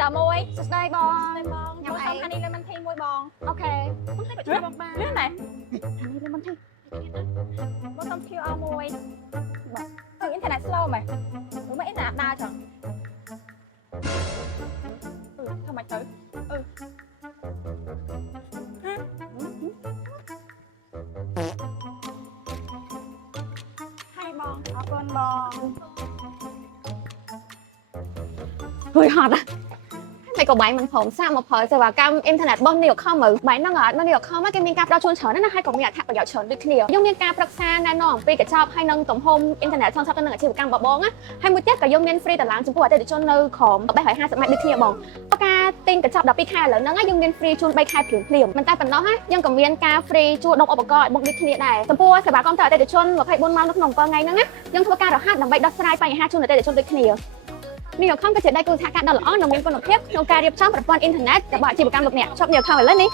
đào môi សួស្ដីបង ញ៉ាំអីអានេះលេមិនធីមួយបង អូខេ បងតែជួយបងបានលឿនណា អានេះលេមិនធី បងសុំ QR មួយបាទអ៊ីនធឺណិត slow មែនឬមកអ៊ីនធឺណិតដើរចឹងធ្វើម៉េចទៅហើយបងអរគុណបង ហួយហត់តែក៏បាយមិនព្រមសាកមកផលសេវាកម្មអ៊ីនធឺណិតរបស់នេះខំមើលបាយហ្នឹងអត់នៅនេះខំគេមានការផ្ដល់ជូនច្រើនណាស់ហើយក៏មានអត្ថប្រយោជន៍ច្រើនដូចគ្នាយើងមានការប្រឹក្សាណែនាំអំពីកញ្ចប់ហើយនឹងទំហំអ៊ីនធឺណិតសងសឹកទៅនឹងអាជីវកម្មរបស់បងណាហើយមួយទៀតក៏យើងមាន free តឡើងចំពោះអតិថិជននៅក្រោម350ម៉ែត្រដូចគ្នាបងការទិញកញ្ចប់12ខែឥឡូវហ្នឹងយើងមាន free ជូន3ខែភ្លាមមិនតែប៉ុណ្ណោះណាយើងក៏មានការ free ជួលដុំឧបករណ៍ឲ្យបងដូចគ្នាដែរចំពោះសេវាកម្មទៅអតិថិជន24ម៉ោងនៅក្នុង7ថ្ងៃហ្នឹងណាយើងធ្វើការរហ័សដើម្បីដោះស្រាយបញ្ហាជូនអតិថិជនដូចគ្នានេះខំក៏ជាដៃគូសហការដ៏ល្អនិងមានគុណភាពក្នុងការរៀបចំប្រព័ន្ធអ៊ីនធឺណិតរបស់អាជីវកម្មលោកអ្នកជាប់នេះខំឥឡូវនេះ